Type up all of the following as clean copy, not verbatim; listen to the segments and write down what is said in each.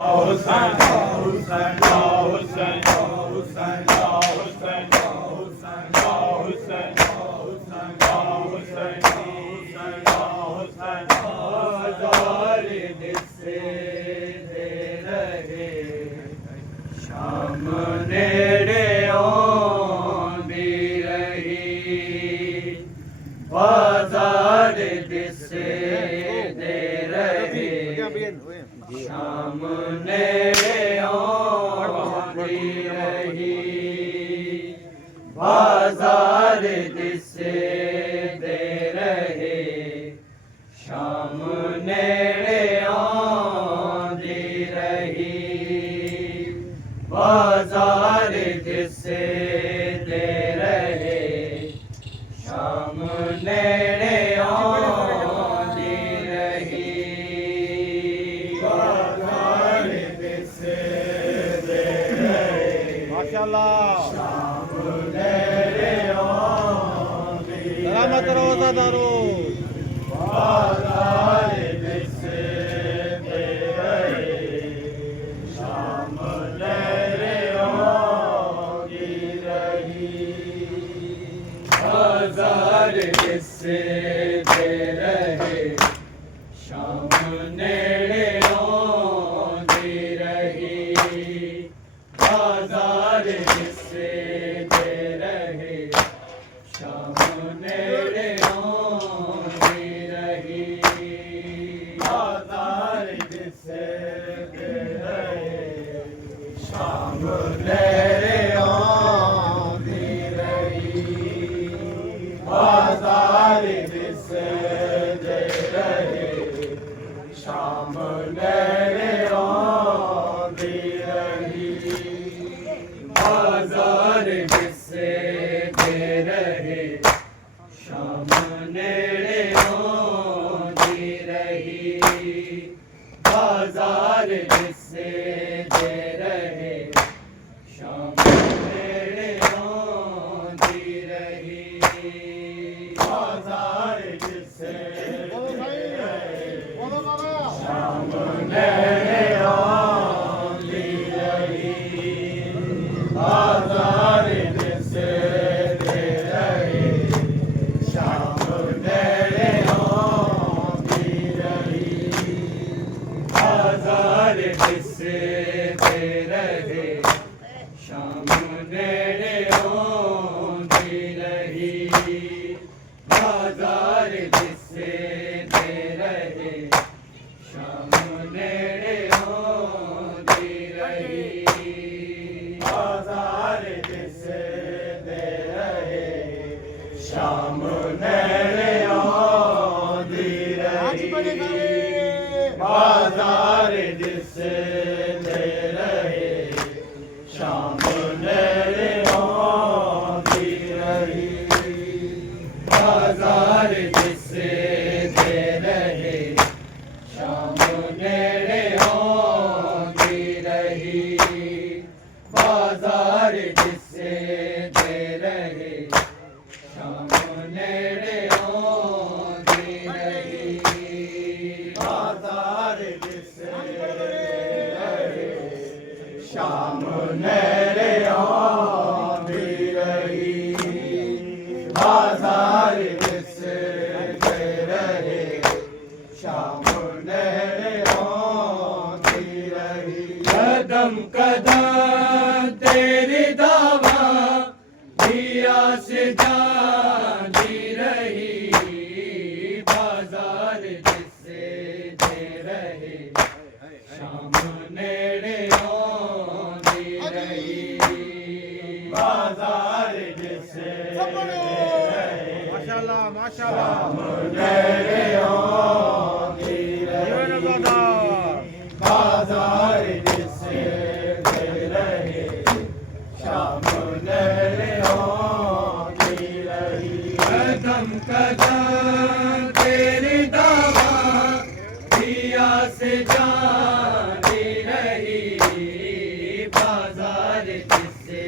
Hussein, Hussein, Hussein, Hussein, Hussein, Hussein, Hussein, Hussein, Hussein, Hussein, हजार दिसे दे रहे शाम नेड़े आंदी रही बाजार दिसे दे रहे शाम नेड़े आंदी रही बाजार दिसे दे रहे शाम नेड़े आंदी रही बाजार दिसे दे रहे शाम नेड़े आंदी रही बाजार दिसे दे रहे माशाल्लाह शाम नेड़े आंदी सलामत रहो दादारो बाजार दिसे दे रहे शाम नेड़े आंदी रही बाजार दिसे दे रहे शाम नेड़े आंदी रही बाजार दिसे दे रहे शाम नेड़े आंदी रही बाजार दिसे दे रहे शाम नेड़े आंदी रही बाजार दिसे दे रहे शाम नेड़े आंदी रही बाजार दिसे दे रहे शाम नेड़े आंदी रही बाजार दिसे दे रहे शाम नेड़े आंदी रही बाजार दिसे दे रहे बोलो बाबा शाम नेड़े आंदी रही बाजार दिसे दे रहे शाम नेड़े आंदी रही बाजार दिसे दे रहे शाम नेड़े आंदी रही बाजार दिसे दे रहे शाम नेड़े आंदी रही बाजार दिसे दे रहे शाम नेड़े आंदी रही बाजार दिसे दे रहे शाम नेड़े आंदी रही बाजार दिसे दे रहे शाम नेड़े आंदी रही बाजार दिसे दे रहे शाम नेड़े आंदी रही बाजार दिसे रहे शाम नेड़े आंदी रही बाजार दिसे दे रहे शाम नेड़े आंदी रही कदम कदम तेरी दावा दिया से जानी रही बाजार दिसे दे रहे शाम नेड़े आंदी रही बाजार दिसे दे रहे माशाल्लाह माशाल्लाह शाम नेड़े आंदी रही बाजार दिसे दे रहे शाम नेड़े आंदी रही कदम कदम तेरी दावा दिया से जानी रही बाजार दिसे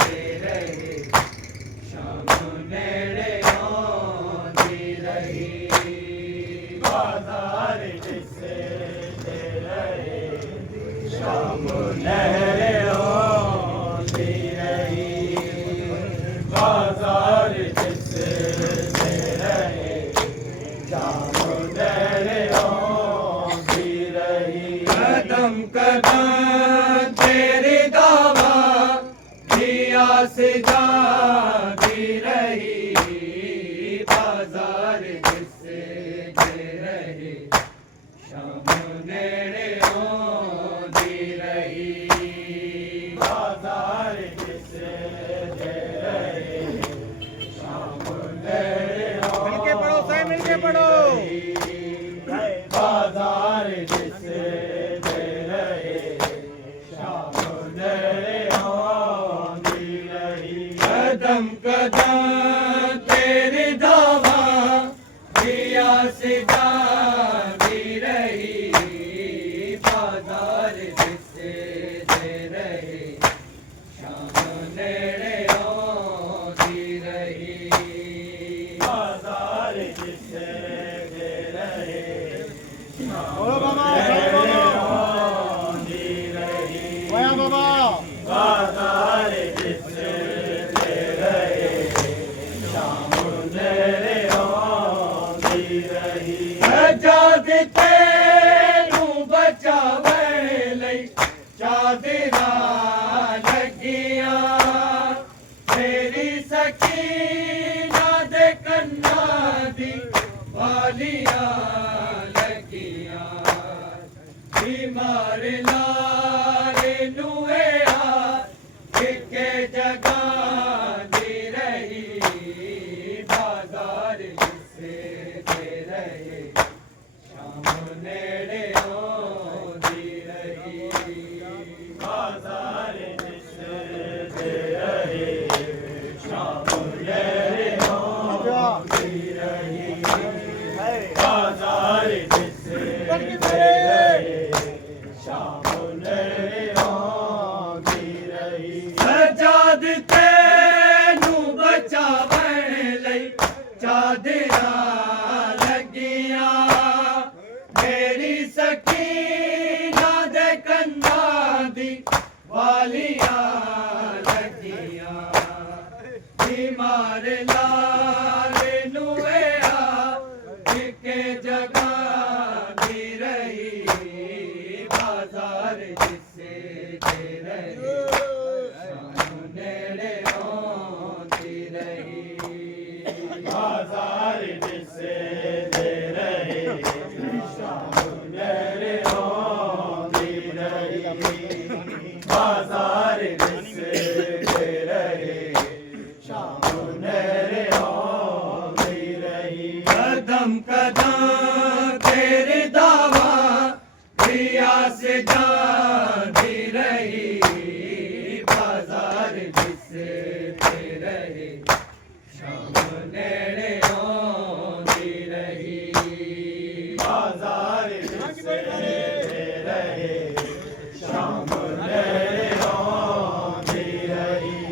दे रहे शाम नेड़े आंदी रही शाम लहरें होती रही बाजार जिससे रहे शाम लहरें होती रही कदम कदम तेरी दावा दिया से जाती रही बाजार जिससे रहे शाम नेड़े होती रही बाजार जिससे रहे शाम नेड़े मिलके पढ़ो साहब, मिलके पढ़ो। बाजार जिससे रहे शाम नेड़े होती रही कदम कदम तेरी दावा दिया से जाती रही बाजार जिससे रहे शाम नेड़े होती रही बाजार जिससे रहे बोलो बाबा, नेड़े होती रही वया बाबा। बाजार जिससे रहे शाम नेड़े होती रही आजाद तेनू बचावन लई चादरा लगियां तेरी सकीना दे कन्नां दी वालियां लगियां बीमार लारे नुए के जगह दी रही बाजार जिससे रहे शाम नेड़े होती रही बाजार जिससे रहे शाम नेड़े होती रही बाजार जिससे रहे शाम नेड़े होती रही आजाद तेनू बचावन लई चादरा लगियां मेरी सकीना दे कन्नां दी वालियां लगियां बीमार लाल नुए के जगह दी रही बाजार जिससे रहे शाम नेड़े होती रही बाजार जिससे रहे शाम नेड़े होती रही बाजार जिससे रहे शाम नेड़े होती रही कदम कदम तेरी दावा दिया से जाती रही बाजार जिससे रहे शाम नेड़े होती रही बाजार जिससे रहे शाम नेड़े होती रही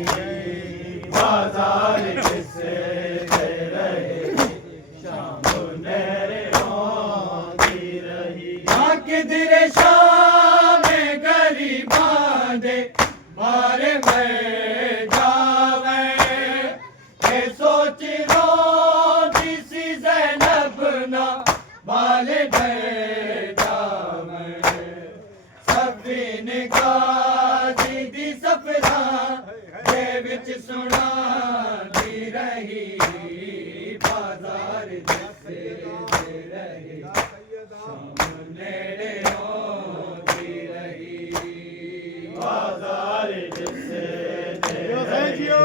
बाजार जिससे रहे शाम नेड़े होती रही किधर शाम गरीबां दे मारे में जावे ये सोच रो जिसी ज़ैनब ना वाले जावे सफीन गाजी दी सफरा दे विच सुना दी रही बाजार जिससे रहे शाम नेड़े होती रही बाजार जिससे जियो साहब, जियो।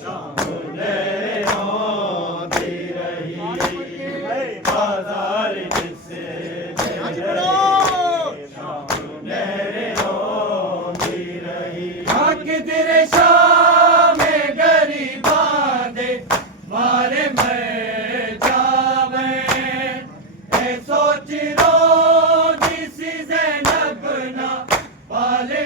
शाम नेड़े होती रही बाजार जिससे शाम नेड़े होती रही किधर शाम गरीबां दे मारे में जावे ए सोच रो जिसी ज़ैनब ना वाले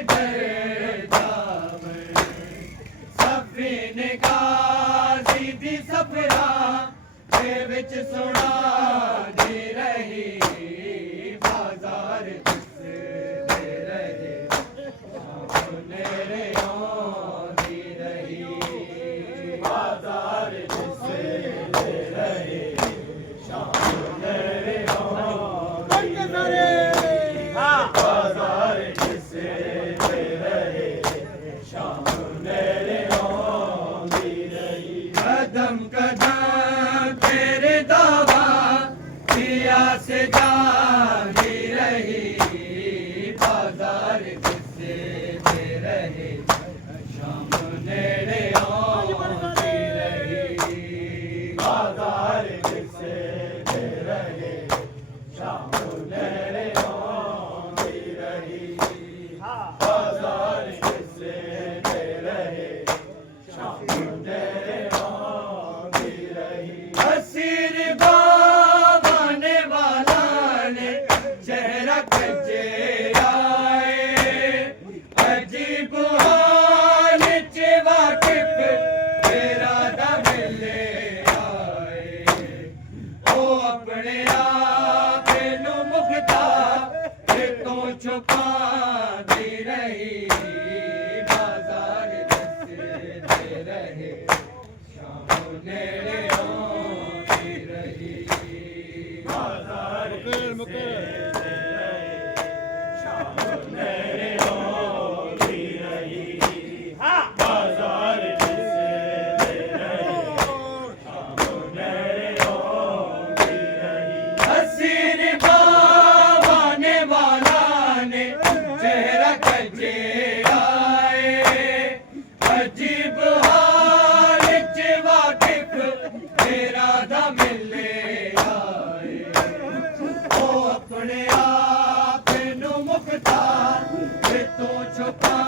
बाजार जिससे दे रहे शाम नेड़े आती रही बाजार जिससे दे रहे शाम नेड़े आती रही बाजार जिससे दे रहे शाम नेड़े आती रही हसीर बाबाने वाला ने चेहरा कच्चे अजीब हाल च वाकिफ तेरा दमिले आए ओ अपने आप नू मुखता तो छुपा दी रही बाजार दसते रहे शाम नेड़े आती रही बाजार मुकर शाम नेड़े आती रही बाजार जिससे दे रहे शाम नेड़े आती रही हसीर बाबाने वाला ने चेहरा कच्चे आए अजीब हाल च वाकिफ तेरा दमिले आए ओ अपने आप नू मुखता तो छुपा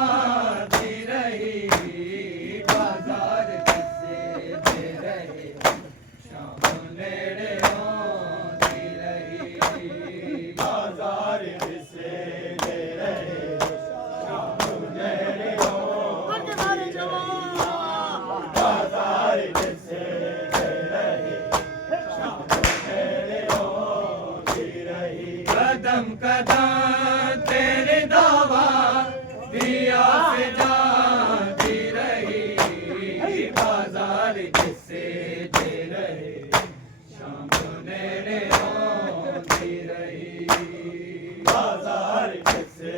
दी रही बाजार जिससे दे रहे शाम नेड़े आती रही बाजार जिससे दे रहे शाम नेड़े बाजार जिससे दे रहे शाम नेड़े आती रही कदम कदम तेरे दावा दिया से जाती रही बाजार जिससे दे रहे शाम नेड़े आती रही बाजार जिससे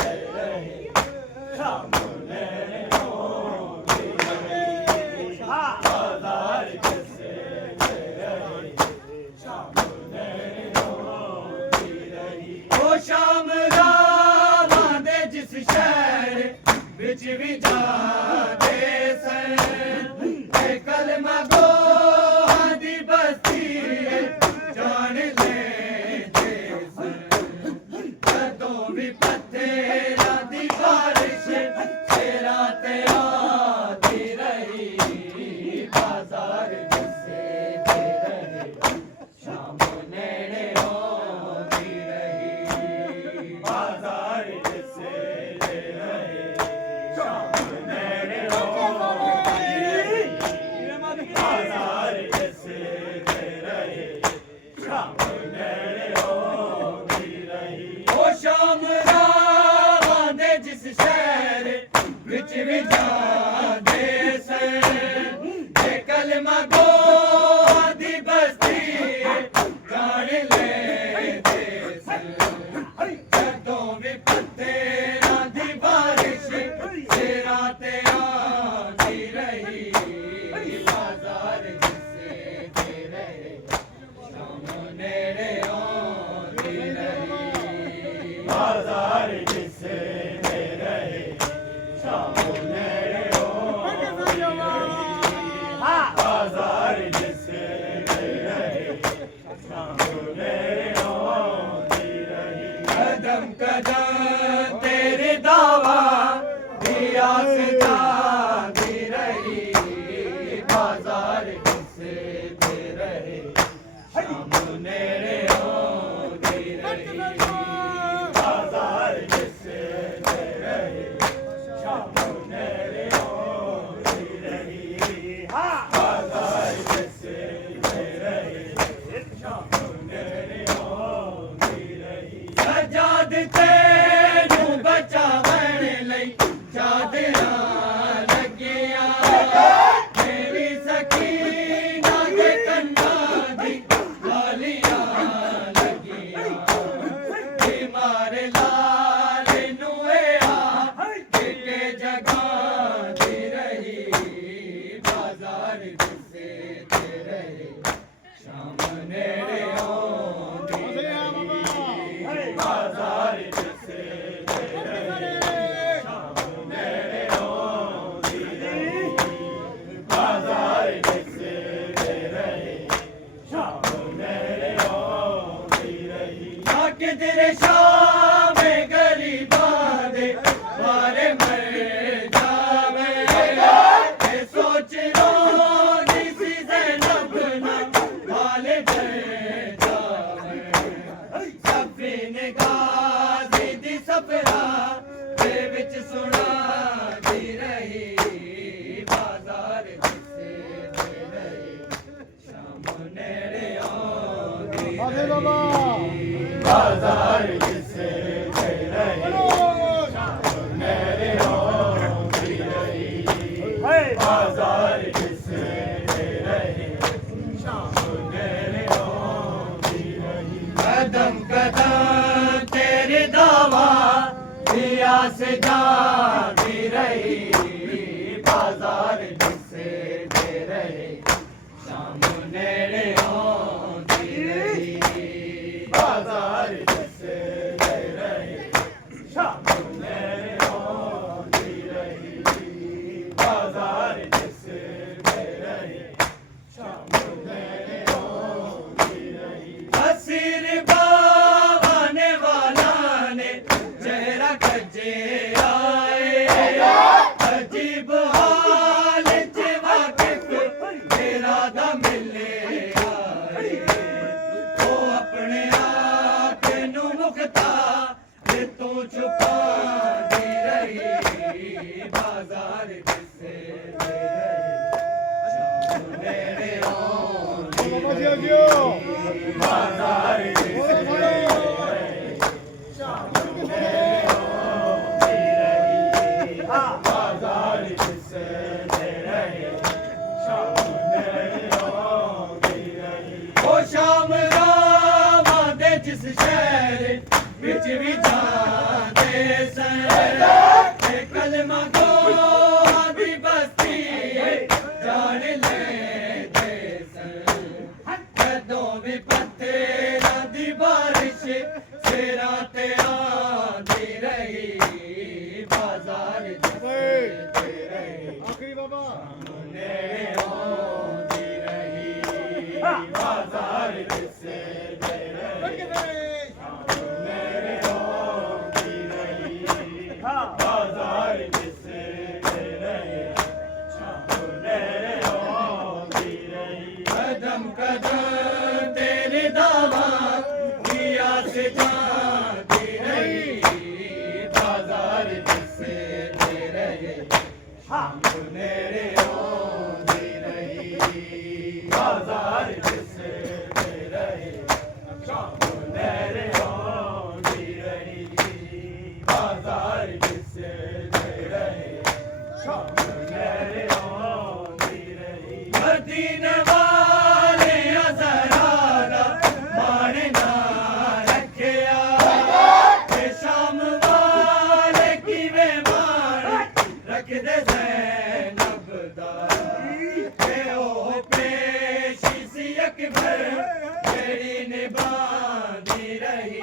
दे रहे शाम नेड़े आती रही बाजार जिससे दे रहे शाम नेड़े आती रही ओ शाम रावां दे जिस शहर विच भी जाते सन ते कलमा गोहां दी बस्ती जान लेंदे सन कदों भी पत्थरां दी बारिश सिरां ते आती रही बाजार जिससे दे रहे शाम नेड़े आती रही बाजार जिससे दे रहे शाम नेड़े आती रही बाजार जिससे दे रहे शाम नेड़े आती रही ओ शाम रावां दे जिस शहर विच भी जांदे सन ते कलमा गोहां दी बस्ती जान लेंदे सन कदों भी पत्थरां दी बारिश सिरां ते आती रही बाजार जिससे दे रहे शाम नेड़े आती रही बाजार जिससे दे रहे शाम नेड़े ਵਿੱਚ ਸੁਣਾਦੀ ਰਹੀ ਬਾਜ਼ਾਰ ਦਿਸੇ ਰਹੀ ਸ਼ਾਮ ਨੇੜੇ ਆਉਂਦੀ ਆਸੇ ਬਾਬਾ ਬਾਜ਼ਾਰ ਦਿਸੇ ਰਹੀ ਸ਼ਾਮ ਨੇੜੇ ਆਉਂਦੀ ਰਹੀ ਬਾਜ਼ਾਰ ਦਿਸੇ ਰਹੀ ਸ਼ਾਮ ਨੇੜੇ ਆਉਂਦੀ ਰਹੀ ਕਦਮ ਕਦਮ ਤੇਰੇ ਦਾਵਾ ਦੀ ਆਸ ਜਾਦੀ ਰਹੀ ਬਾਜ਼ਾਰ ਦਿਸੇ ਰਹੇ ਸ਼ਾਮ ਨੇੜੇ ਆਉਂਦੀ ਰਹੀ ਬਾਜ਼ਾਰ ਦਿਸੇ ਰਹੇ ਸ਼ਾਮ ਨੇੜੇ ਆਉਂਦੀ ਰਹੀ ਬਾਜ਼ਾਰ ਦਿਸੇ ਰਹੇ ਸ਼ਾਮ ਨੇੜੇ ਆਉਂਦੀ ਰਹੀ ਅਸੀਰ ਬਾਵਾਨੇ ਵਾਲਾ ਨੇ ਚਿਹਰਾ ਖੱਜੇ ਆਏ ਅਜੀਬ ਹਾਲ ਚ ਵਾਕਿਫ ਤੇਰਾ ਦਾ ਮਿਲੇ ਆਏ ਉਹ ਆਪਣੇ ਆਪ ਨੂੰ ਮੁਖਤਾ ਤੇ ਤੂੰ ਛੁਪਾਦੀ ਰਹੀ ਬਾਜ਼ਾਰ ਦਿਸੇ ਰਹੀ ਸ਼ਾਮ ਨੇੜੇ ਆਉਂਦੀ ਬਾਬਾ ਜੀ ਜਿਓ ਬਾਜ਼ਾਰ ਦਿਸੇ ਬਾਜ਼ਾਰ ਦਿਸੇ ਰਹੇ ਸ਼ਾਮ ਨੇੜੇ ਆਉਂਦੀ ਰਹੀ ਉਹ ਸ਼ਾਮ ਰਾਵਾਂ ਦੇ ਜਿਸ ਸ਼ਹਿਰ ਵਿੱਚ ਵੀ ਜਾਂਦੇ ਸਨ ਤੇ ਕਲਮਾ ਗੋਹਾਂ ਦੀ ਬਸਤੀ ਜਾਣ ਲੈਂਦੇ ਸਨ ਜਦੋਂ ਵੀ ਪੱਥਰਾਂ ਦੀ ਬਾਰਿਸ਼ ਸਿਰਾਂ ਤੇ ਆਉਂਦੀ ਰਹੀ ਬਾਜ਼ਾਰ ਦਿਸੇ ਰਹੀ ਆਖਰੀ ਬਾਬਾ ਨੇੜੇ ਆਉਂਦੀ ਰਹੀ ਬਾਜ਼ਾਰ ਦਿਸੇ ਰਹੀ ਨੇੜੇ ਆਉਂਦੀ ਰਹੀ ਬਾਜ਼ਾਰ ਦਿਸੇ ਰਹੀ ਸ਼ਾਮ ਨੇੜੇ ਆਉਂਦੀ ਰਹੀ ਕਦਮ ਕਦਮ ਤੇਰੇ ਦਾਵਾ ਦੀ ਆਸ ਜਾਂਦੀ ਰਹੀ ਬਾਜ਼ਾਰ ਦਿਸੇ ਰਹੇ ਸ਼ਾਮ ਨੇੜੇ ਆਉਂਦੀ ਰਹੀ ਬਾਜ਼ਾਰ ਦਿਸੇ ਰਹੇ ਸ਼ਾਮ ਨੇੜੇ ਆਉਂਦੀ ਰਹੀ ਬਾਜ਼ਾਰ ਦਿਸੇ ਰਹੇ ਸ਼ਾਮ ਨੇੜੇ ਆਉਂਦੀ ਰਹੀ ਮਦੀਨੇ ਵਾਲੇ ਅਜ਼ਰਾ ਦਾ ਮਾਣ ਨਾ ਰੱਖਿਆ ਤੇ ਸ਼ਾਮ ਵਾਲੇ ਕਿਵੇਂ ਮਾਣ ਰੱਖਦੇ ਜ਼ੈਨਬ ਦਾ ਤੇ ਉਹ ਪੇਸ਼ੀ ਸੀ ਅਕਬਰ ਜਿਹੜੀ ਨਿਭਾਉਂਦੀ ਰਹੀ